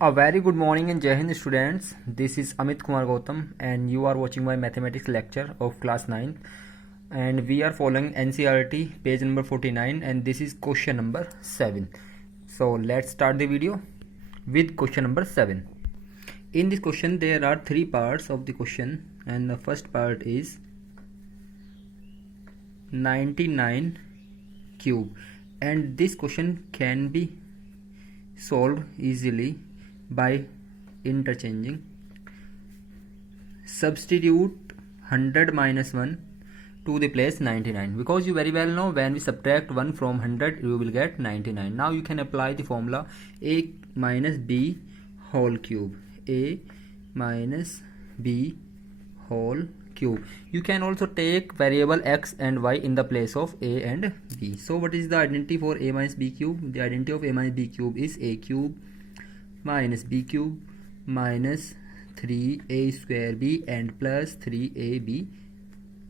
A very good morning and Jai Hind students. This is Amit Kumar Gautam and you are watching my mathematics lecture of class 9 and we are following NCERT page number 49 and this is question number 7. So let's start the video with question number 7. In this question there are three parts of the question and the first part is 99 cube and this question can be solved easily by interchanging. Substitute 100 minus 1 to the place 99 because you very well know when we subtract 1 from 100 you will get 99. Now you can apply the formula a minus b whole cube, a minus b whole cube. You can also take variable x and y in the place of a and b. So what is the identity for a minus b cube? The identity of a minus b cube is a cube minus b cube minus 3a square b and plus 3ab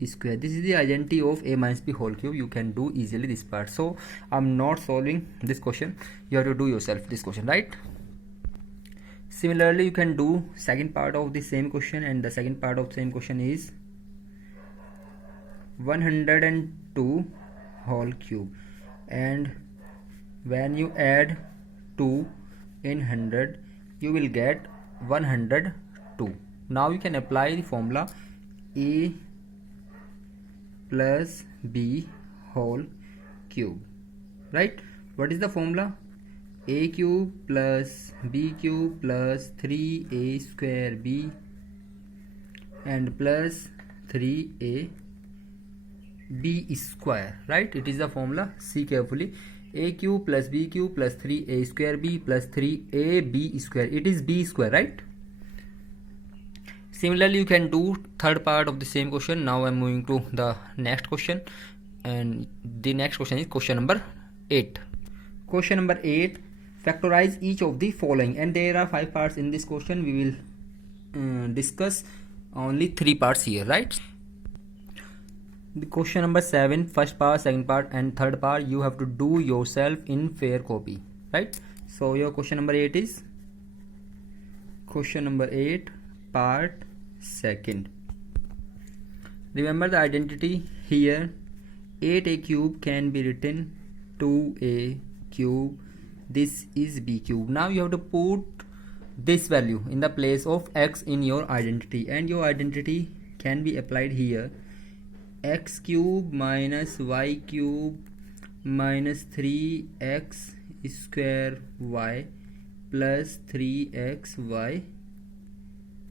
square. This is the identity of a minus b whole cube. You can do easily this part. So I'm not solving this question. You have to do yourself this question, right? Similarly, you can do second part of the same question, and the second part of the same question is 102 whole cube, and when you add 2 in 100 you will get 102. Now you can apply the formula a plus b whole cube, right? What is the formula? A cube plus b cube plus 3a square b and plus 3a b square, right? It is the formula. See carefully. A cube plus b cube plus 3a square b plus 3ab square. It is b square, right? Similarly, you can do third part of the same question. Now I'm moving to the next question, and the next question is question number 8. Question number 8. Factorize each of the following, and there are 5 parts in this question. We will discuss only 3 parts here, right? The question number 7, first part, second part and third part you have to do yourself in fair copy, right? So your question number 8 is question number 8 part second. Remember the identity here. 8a cube can be written 2a cube. This is b cube. Now you have to put this value in the place of x in your identity, and your identity can be applied here. X cube minus y cube minus 3x square y plus 3xy.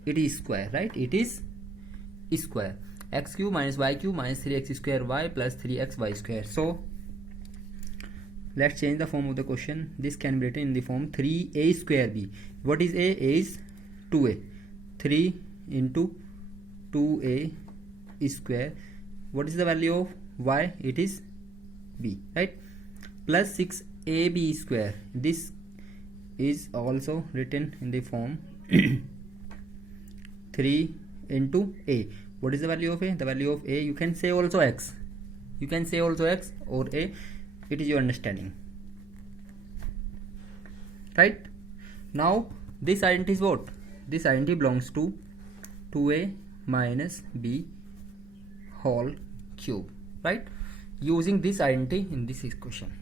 It is square, right? It is square. X cube minus y cube minus 3x square y plus 3xy square. So let's change the form of the question. This can be written in the form 3a square b. What is a? A is 2a. 3 into 2a square. What is the value of y? It is b, right? Plus 6ab square. This is also written in the form 3 into a. What is the value of a? The value of a, you can say also x. You can say also x or a. It is your understanding, right? Now this identity is what? This identity belongs to 2a minus b whole cube, right? Using this identity in this equation.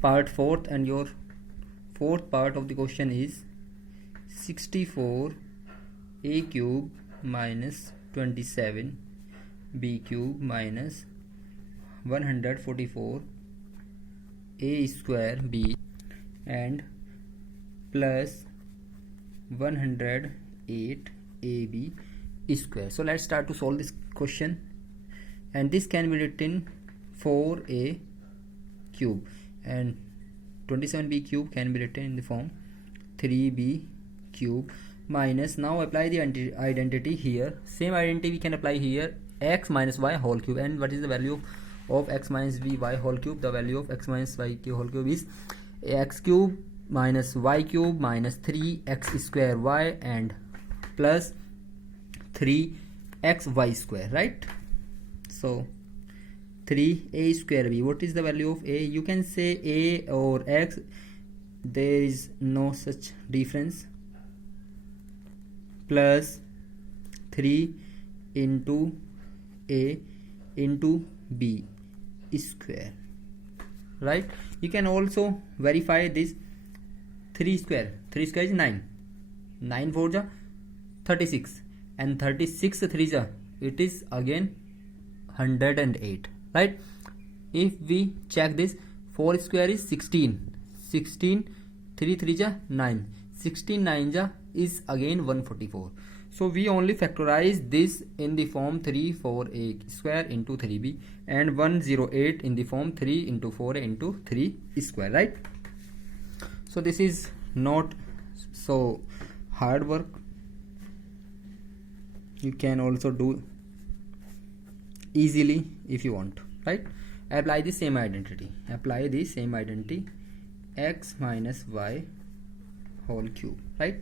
Part 4th, and your 4th part of the question is 64 a cube minus 27 b cube minus 144 a square b and plus 108 ab square. So let's start to solve this question, and this can be written 4a cube and 27b cube can be written in the form 3b cube minus, now apply the identity here. Same identity we can apply here, x minus y whole cube. And what is the value of x minus y whole cube? The value of x minus y whole cube is x cube minus y cube minus 3x square y and plus 3xy square, right? So 3a square b. What is the value of a? You can say a or x. there is no such difference, plus 3 into a into b square, right? You can also verify this. 3 square is 9, 9 4 ja 36, and 36 3 ja it is again 108, right? If we check this, 4 square is 16, 3 3 ja 9, 16 9 ja is again 144. So we only factorize this in the form 3 4a square into 3b, and 108 in the form 3 into 4a into 3 square, right? So this is not so hard work. You can also do easily if you want, right? Apply the same identity, x minus y whole cube, right?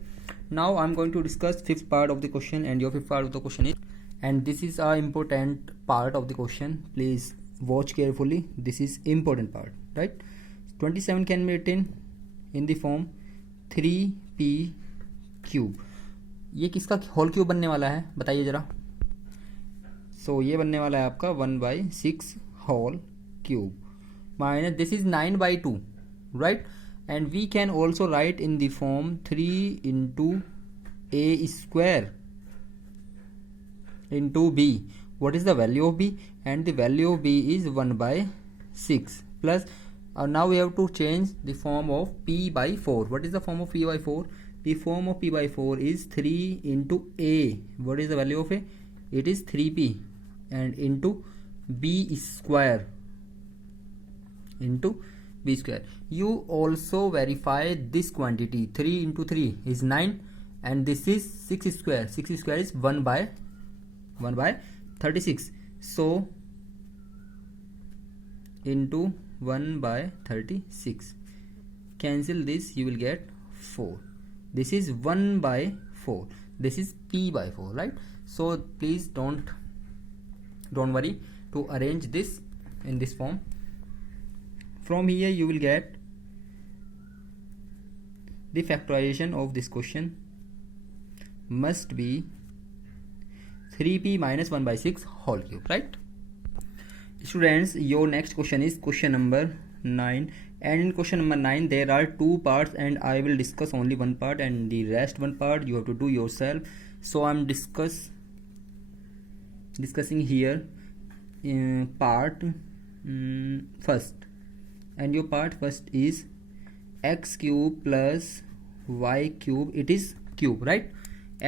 Now I'm going to discuss fifth part of the question, and your fifth part of the question is, and this is a important part of the question, please watch carefully, this is important part, right? 27 can be written in the form 3p cube. ये किसका whole cube बनने वाला है बताइए जरा. सो ये बनने वाला है आपका 1/6 whole cube minus this is 9/2, right? And we can also write in the form 3 into a square into b. What is the value of b? And the value of b is 1/6 plus now we have to change the form of p by 4. What is the form of p by 4? The form of p by 4 is 3 into a. What is the value of a? It is 3p, and into b square into b square. You also verify this quantity. 3 into 3 is 9, and this is 6 square. 6 square is 1/36. So into 1/36, cancel this, you will get 4. This is 1/4. This is p by 4, right? So please don't worry to arrange this in this form. From here you will get the factorization of this question must be 3p minus 1/6 whole cube, right? Students, your next question is question number 9, and in question number 9 there are 2 parts, and I will discuss only one part, and the rest one part you have to do yourself. So I'm discussing here part first, and your part first is x cube plus y cube. It is cube, right?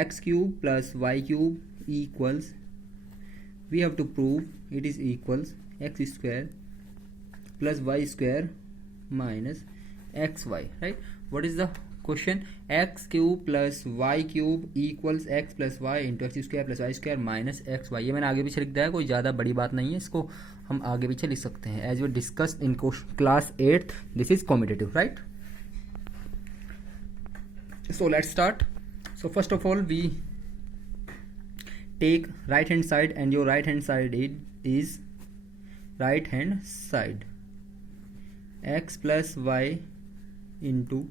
X cube plus y cube equals, we have to prove it is equals x square plus y square minus xy, right? What is the question? X cube plus y cube equals x plus y into x square plus y square minus xy. ये मैंने आगे पीछे लिख दिया है, कोई ज़्यादा बड़ी बात नहीं है, इसको हम आगे पीछे लिख सकते हैं. As we discussed in class 8th, this is competitive, right? So let's start. So first of all we take right hand side, and your right hand side is right hand side x plus y into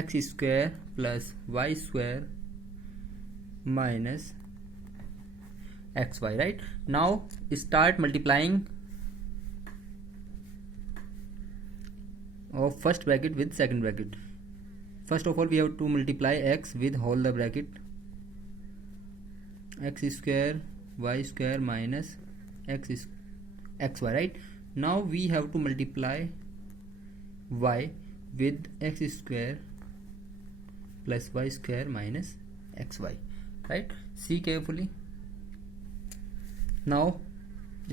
x square plus y square minus xy, right? Now start multiplying of first bracket with second bracket. First of all we have to multiply x with whole the bracket, x square y square minus xy, right? Now we have to multiply y with x square plus y square minus xy, right? See carefully. Now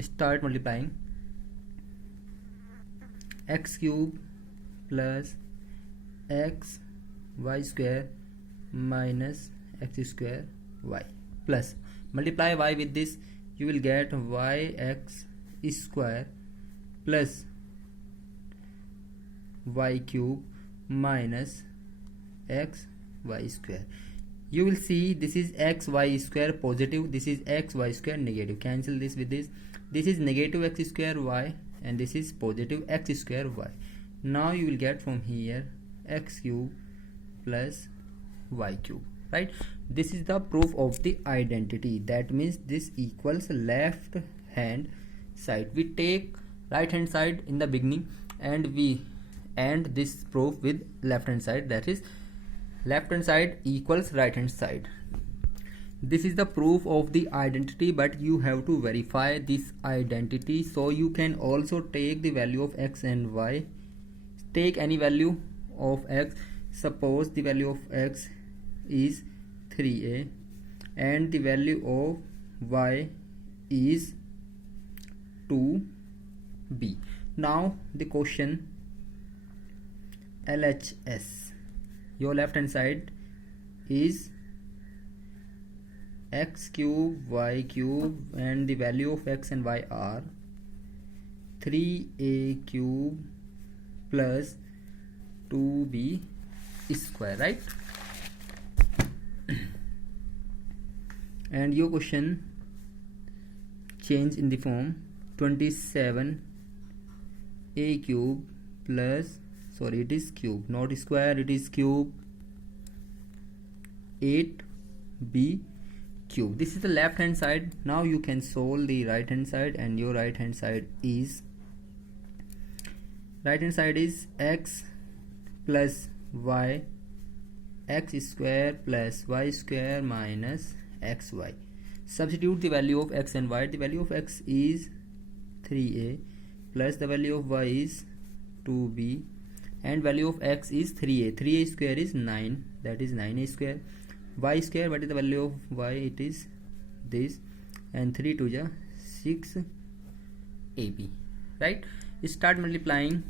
start multiplying. X cube plus x y square minus x square y plus multiply y with this, you will get yx square plus y cube minus x y square. You will see this is x y square positive, this is x y square negative. Cancel this with this. This is negative x square y, and this is positive x square y. Now you will get from here x cube plus y cube, right? This is the proof of the identity. That means this equals left hand side. We take right hand side in the beginning and we end this proof with left hand side, that is left hand side equals right hand side. This is the proof of the identity, but you have to verify this identity. So you can also take the value of x and y. Take any value of x. Suppose the value of x is 3a and the value of y is 2b. Now the question LHS. Your left hand side is x cube y cube and the value of x and y are 3a cube plus 2b square, right? And your question change in the form 27a cube plus, sorry, it is cube not square, it is cube, 8b cube. This is the left hand side. Now you can solve the right hand side, and your right hand side is x plus y, x square plus y square minus xy. Substitute the value of x and y. The value of x is 3a plus the value of y is 2b and value of x is 3a. 3a square is 9, that is 9a square. Y square, what is the value of y? It is this, and 3 to the 6 ab, right? Start multiplying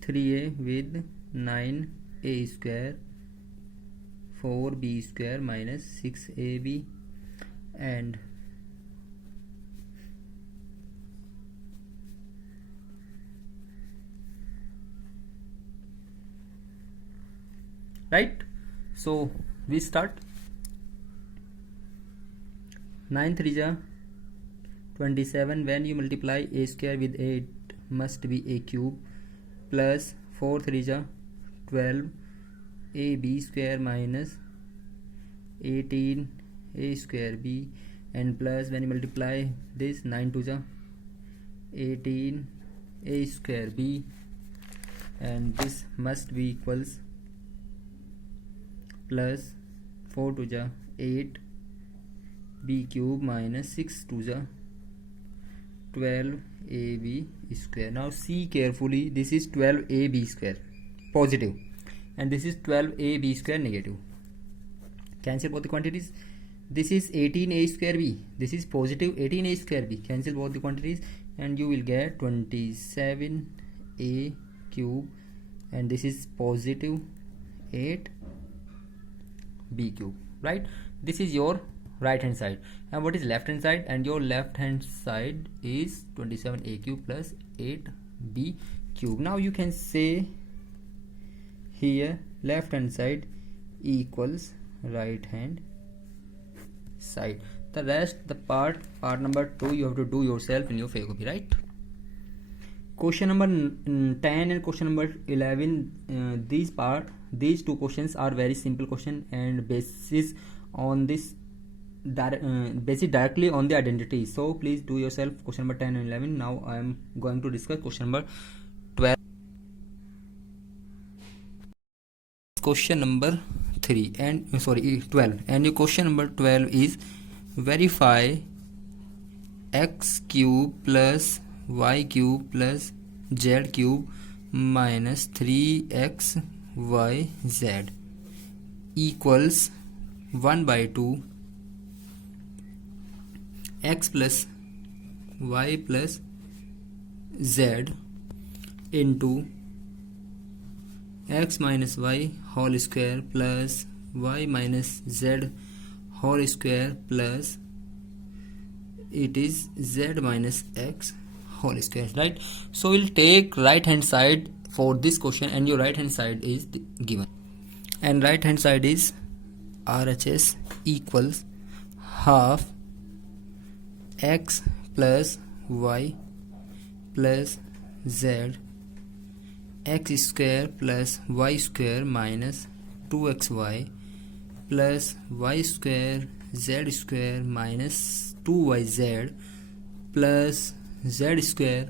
3a with 9a square, 4b square minus 6ab, and right. So we start 9 3 ja 27. When you multiply a square with a, it must be a cube, plus 4 3 ja 12 ab square minus 18 a square b, and plus when you multiply this 9 2 ja 18 a square b, and this must be equals plus 4 to the 8 b cube minus 6 to the 12 ab square. Now see carefully, this is 12 ab square positive and this is 12 ab square negative. Cancel both the quantities. This is 18a square b, this is positive 18a square b. Cancel both the quantities and you will get 27a cube, and this is positive 8 b cube, right? This is your right hand side. And what is left hand side? And your left hand side is 27a cube plus 8b cube. Now you can say here left hand side equals right hand side. The rest, the part number 2, you have to do yourself in your photocopy, right? Question number 10 and question number 11, these two questions are very simple question and basis on this basic directly on the identity. So please do yourself question number 10 and 11. Now I am going to discuss question number 12. Question number 12, and your question number 12 is verify x cube plus y cube plus z cube minus 3xyz equals 1 by 2 x plus y plus z into x minus y whole square plus y minus z whole square plus it is z minus x whole square, right? So we'll take right hand side for this question, and your right hand side is given, and right hand side is RHS equals half x plus y plus z x square plus y square minus 2xy plus y square z square minus 2yz plus z square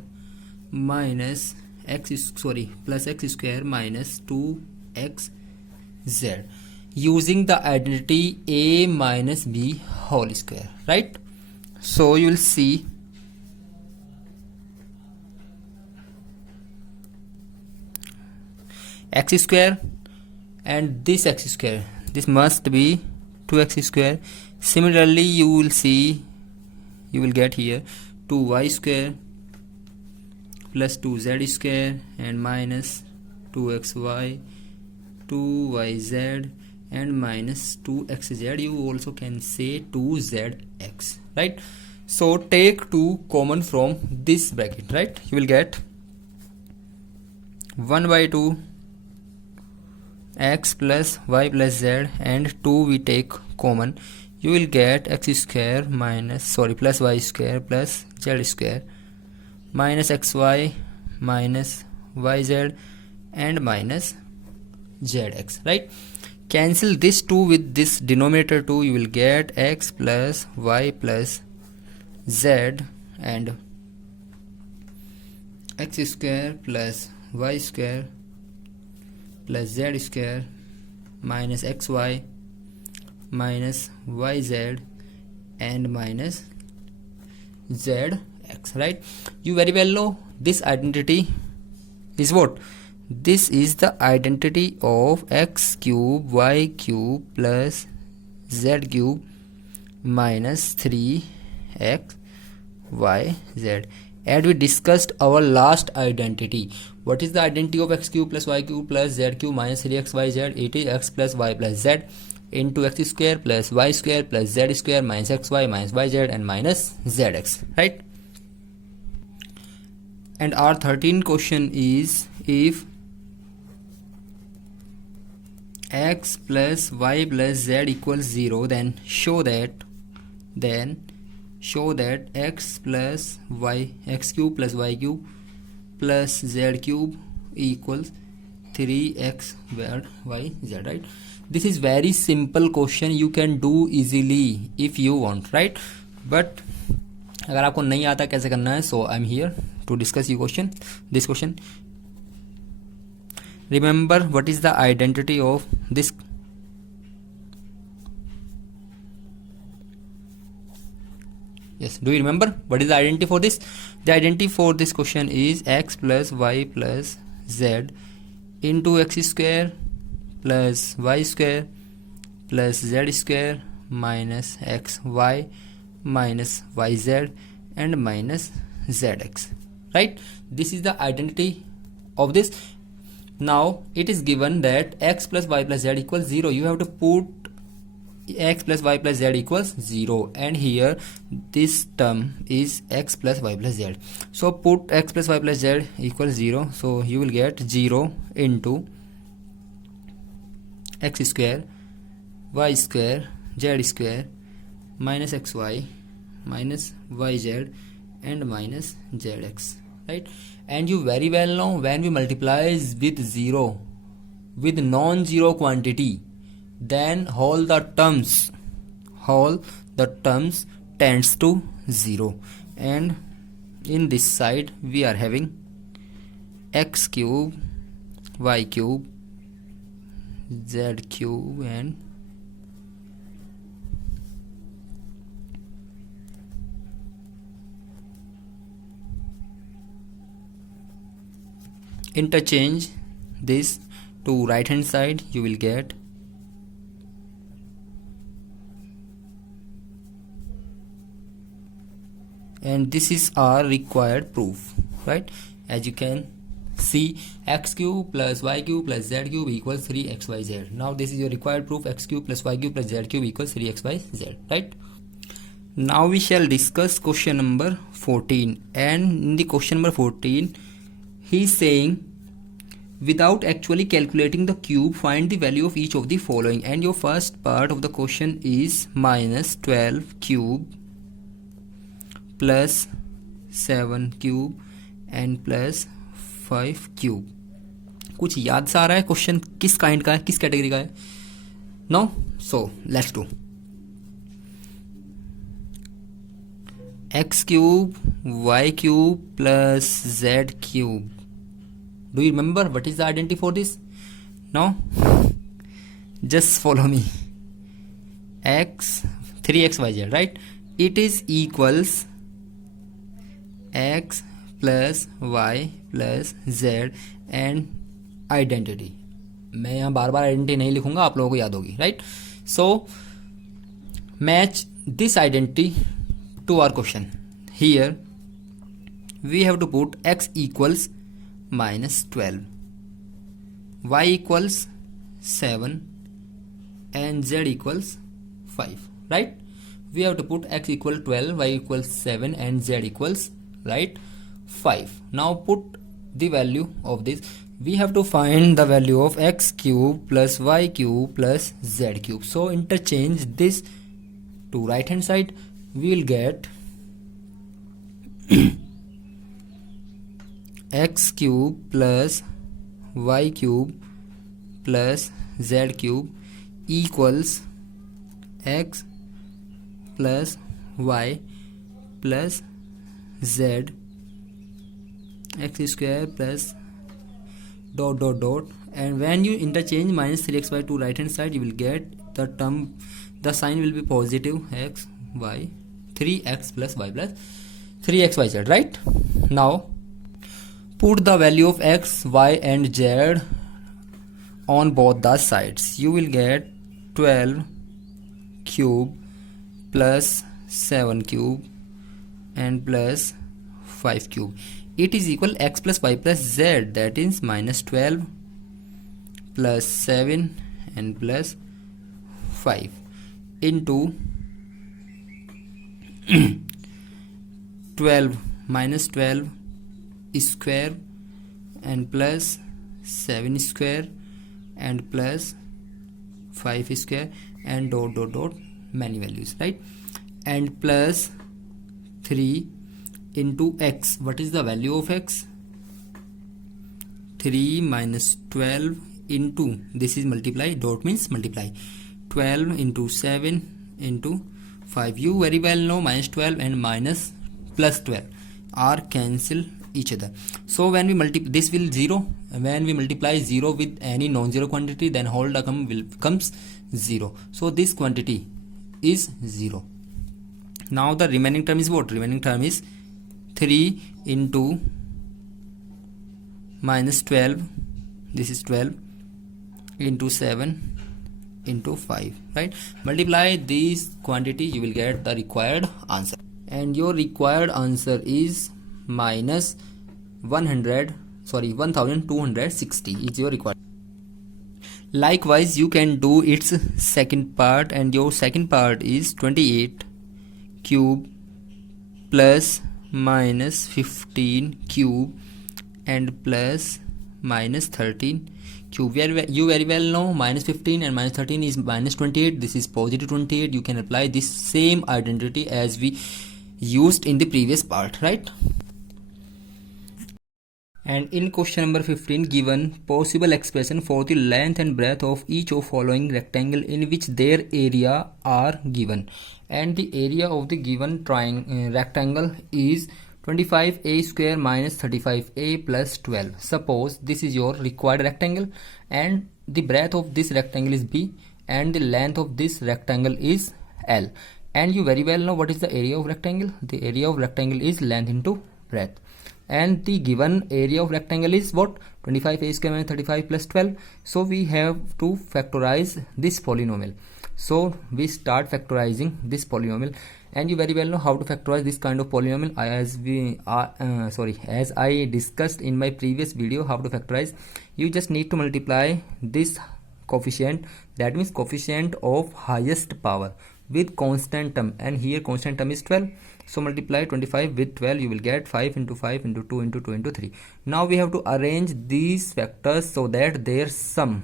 minus x square minus 2xz using the identity a minus b whole square, right? So you will see x square and this x square, this must be 2x square. Similarly you will get here 2y square plus 2z square and minus 2xy 2yz and minus 2xz. You also can say 2zx, right? So take 2 common from this bracket, right? You will get 1 by 2 x plus y plus z and 2 we take common. You will get x square plus y square plus z square minus xy minus yz and minus zx, right? Cancel this 2 with this denominator 2. You will get x plus y plus z and x square plus y square plus z square minus xy minus yz and minus zx, right? You very well know this identity is what? This is the identity of x cube y cube plus z cube minus 3x y z. And we discussed our last identity. What is the identity of x cube plus y cube plus z cube minus 3x y z? It is x plus y plus z into x square plus y square plus z square minus xy minus yz and minus zx, right? And our 13th question is, if x plus y plus z equals 0, then show that x plus y, x cube plus y cube plus z cube equals 3x y z, right? This is very simple question, you can do easily if you want, right? But अगर आपको नहीं आता कैसे करना है, so I am here to discuss this question. Remember what is the identity of this? Yes, do you remember what is the identity for this? The identity for this question is x plus y plus z into x square plus y square plus z square minus xy minus yz and minus zx, right? This is the identity of this. Now it is given that x plus y plus z equals 0. You have to put x plus y plus z equals 0, and here this term is x plus y plus z. So put x plus y plus z equals 0. So you will get 0 into x square y square z square minus xy minus yz and minus zx, right? And you very well know, when we multiply with 0 with non-zero quantity, then all the terms tends to 0, and in this side we are having x cube y cube z cube and interchange this to right hand side. You will get and this is our required proof, right? As you can see, x cube plus y cube plus z cube equals 3xyz. Now this is your required proof, x cube plus y cube plus z cube equals 3xyz, right? Now we shall discuss question number 14, and in the question number 14 he is saying, without actually calculating the cube, find the value of each of the following. And your first part of the question is minus 12 cube plus 7 cube and plus 5 cube. कुछ याद सा आ रहा है question किस kind का है, किस category का है? No, so let's do. X cube y cube plus z cube, do you remember what is the identity for this? No, just follow me. X 3xyz, right? It is equals x plus y plus z and identity. मैं यहाँ बार बार identity नहीं लिखूंगा, आप लोगों को याद होगी, right? So match this identity to our question. Here we have to put x equals minus 12, y equals 7 and z equals 5, right? We have to put x equal 12, y equals 7 and z equals, right, 5. Now put the value of this. We have to find the value of x cube plus y cube plus z cube. So interchange this to right hand side. We will get x cube plus y cube plus z cube equals x plus y plus z x square plus dot dot dot, and when you interchange minus 3xy to right hand side, you will get the term, the sign will be positive x y 3x plus y plus 3xyz, right? Now put the value of x, y and z on both the sides. You will get 12 cube plus 7 cube and plus 5 cube. It is equal x plus y plus z, that is minus 12 plus 7 and plus 5 into 12 minus 12 square and plus 7 square and plus 5 square and dot dot dot, many values, right? And plus 3 into x. What is the value of x? 3 minus 12 into, this is multiply, dot means multiply, 12 into 7 into 5. You very well know minus 12 and minus plus 12 are cancel each other. So when we multiply, this will 0. When we multiply 0 with any non-zero quantity, then whole term will becomes 0. So this quantity is 0. Now the remaining term is what? Remaining term is 3 into minus 12, this is 12 into 7 into 5, right? Multiply this quantity, you will get the required answer, and your required answer is minus 1260 is your required. Likewise you can do its second part, and your second part is 28 cube plus minus 15 cube and plus minus 13 cube. You very well know minus 15 and minus 13 is minus 28. This is positive 28. You can apply this same identity as we used in the previous part, right? And in question number 15, given possible expression for the length and breadth of each of following rectangle in which their area are given, and the area of the given rectangle is 25a square minus 35a plus 12. Suppose this is your required rectangle and the breadth of this rectangle is b and the length of this rectangle is l, and you very well know what is the area of rectangle. The area of rectangle is length into breadth, and the given area of rectangle is what? 25a square minus 35 plus 12. So we have to factorize this polynomial. So we start factorizing this polynomial, and you very well know how to factorize this kind of polynomial as as I discussed in my previous video how to factorize. You just need to multiply this coefficient, that means coefficient of highest power, with constant term, and here constant term is 12. So multiply 25 with 12, you will get 5 into 5 into 2 into 2 into 3. Now we have to arrange these factors so that their sum,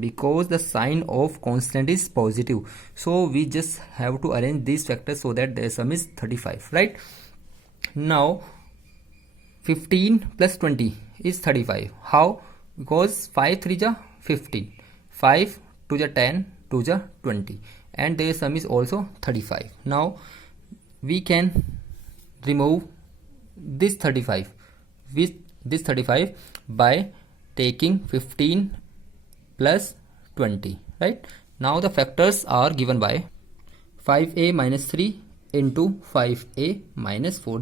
because the sign of constant is positive, so we just have to arrange these factors so that their sum is 35, right? Now 15 plus 20 is 35. How? Because 5 3 ja 15, 5 2 ja 10, 2 ja 20, and their sum is also 35. Now we can remove this 35 with this 35 by taking 15 plus 20, right? Now the factors are given by 5a minus 3 into 5a minus 4.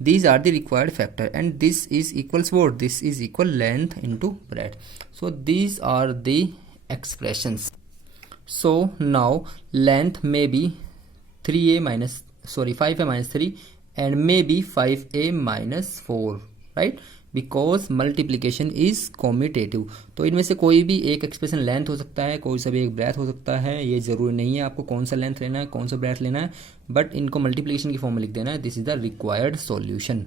These are the required factor, and this is equals what? This is equal length into breadth. So these are the expressions. So now length may be 5a minus 3 and maybe 5a minus 4, right? Because multiplication is commutative. तो इनमें से कोई भी एक expression length हो सकता है, कोई सा भी एक ब्रेथ हो सकता है. ये जरूरी नहीं है आपको कौन सा लेंथ लेना है, कौन सा ब्रेथ लेना है, बट इनको मल्टीप्लीकेशन की फॉर्म में लिख देना है. This is the required solution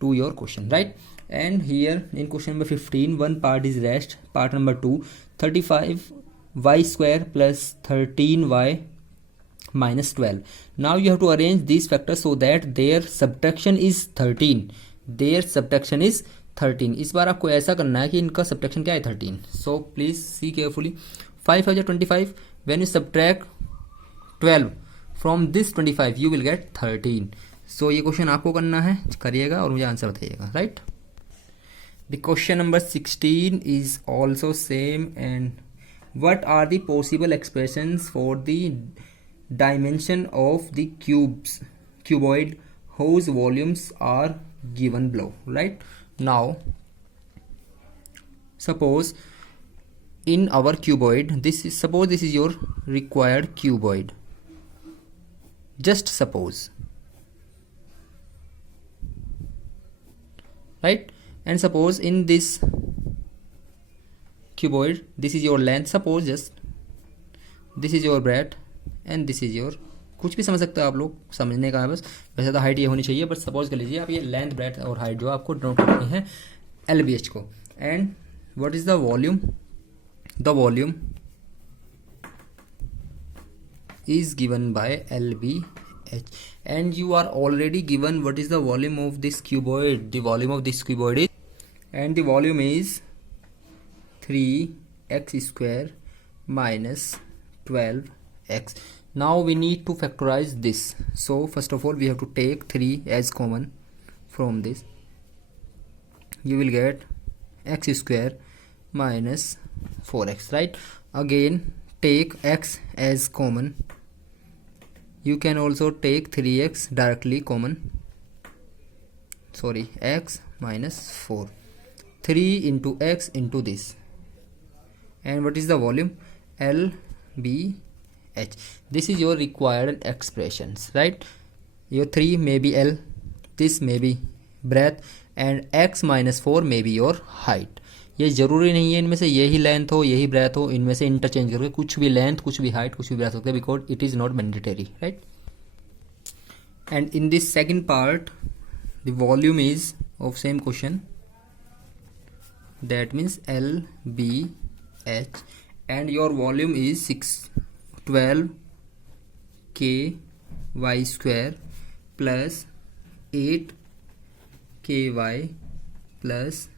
to your question, right? And here in question number 15 one part is rest. Part number 2 35y square plus 13y minus 12. Now you have to arrange these factors so that their subtraction is 13. Their subtraction is 13. इस बार आपको ऐसा करना है कि इनका subtraction क्या है 13. So please see carefully. 5 5 25. When you subtract 12 from this 25 you will get 13. सो ये क्वेश्चन आपको करना है, करिएगा और मुझे आंसर बताइएगा, right? The question number 16 is also same. And what are the possible expressions for the dimension of the cuboid whose volumes are given below, right? Now suppose in our cuboid, suppose this is your required cuboid, just suppose, right? And suppose in this cuboid this is your length, suppose just this is your breadth and this is your, कुछ भी समझ सकते हो आप लोग, समझने का है बस. वैसे तो हाइट ये होनी चाहिए, बट सपोज कर लीजिए आप ये लेंथ ब्रेथ और हाइट जो आपको नोट करनी है LBH को. And what is the volume? The volume is given by LBH, and you are already given what is the volume of this cuboid. The volume of this cuboid is, and the volume is 3x square minus 12x. Now we need to factorize this. So first of all we have to take 3 as common from this. You will get x square minus 4x, right? Again take x as common. You can also take 3x directly common. Sorry, x minus 4. 3 into x into this. And what is the volume? LBH. This is your required expressions, right? Your 3 may be L, this may be breadth, and x minus 4 may be your height. ये जरूरी नहीं है इनमें से यही length हो यही breath हो, इनमें से इंटरचेंज करके कुछ भी लेंथ कुछ भी हाइट कुछ भी ब्रेथ होता है, because it is not mandatory, right? And in this second part the volume is of same question, that means LBH, and your volume is 12 ky square plus 8 ky plus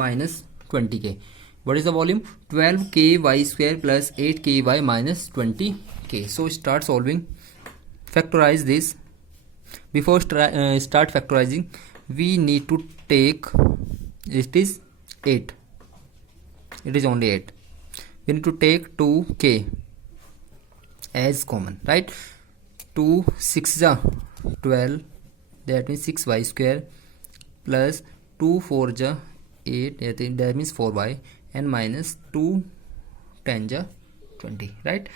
minus 20k. What is the volume? 12 ky square plus 8 ky minus 20k. So start solving. Factorize this. Before start factorizing, we need to take, it is 8. It is only 8. We need to take 2k as common, right? 2 6 ja 12, that means 6y square plus 2 4 ja 8, that means 4y, and minus 2 10 ja 20, right?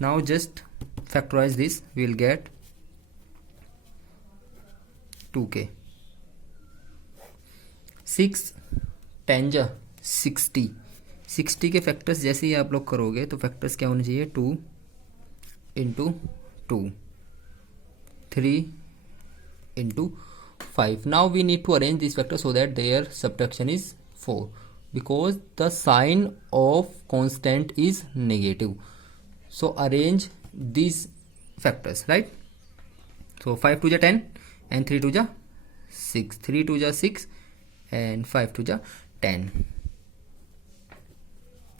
Now just factorize this, we will get 2k. 6 10 ja 60. 60 के factors जैसे ही आप लोग करोगे तो factors क्या होने चाहिए? 2 into 2, 3 into 5. Now we need to arrange these factors so that their subtraction is 4, because the sign of constant is negative. So arrange these factors, right? So 5 2 ja 10 and 3 2 ja 6. 3 2 ja 6 and 5 to the 10.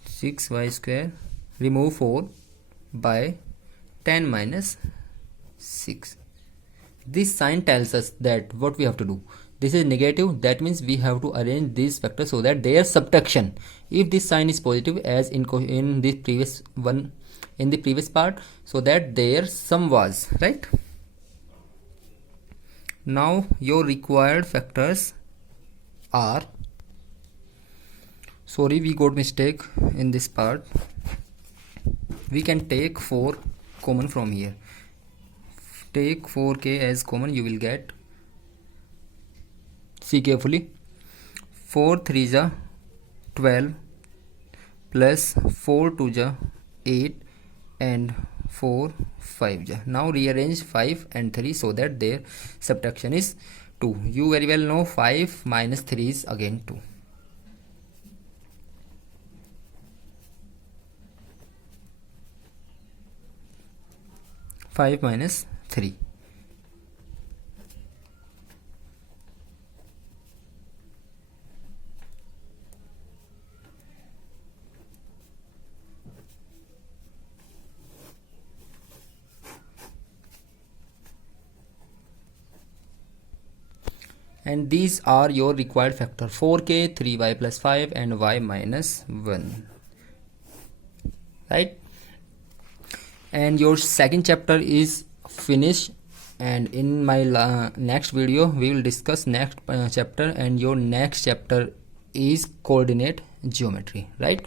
6y square, remove 4 by 10 minus 6. This sign tells us that what we have to do. This is negative, that means we have to arrange these factors so that their subtraction, if this sign is positive as in the previous one, in the previous part, so that their sum was right. Now your required factors are, sorry we got mistake in this part, we can take 4 common from here. Take 4k as common, you will get, see carefully, 4 3 ja 12 plus 4 2 ja 8 and 4 5 ja. Now rearrange 5 and 3 so that their subtraction is 2. You very well know 5 minus 3 is again 2. Five minus 3. And these are your required factor: 4k, 3y plus 5 and y minus 1, right? And your second chapter is finished, and in my next video we will discuss next chapter, and your next chapter is coordinate geometry, right?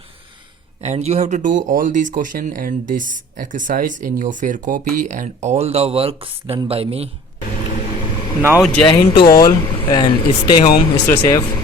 And you have to do all these questions and this exercise in your fair copy and all the works done by me. Now Jai Hind to all and stay home, stay safe.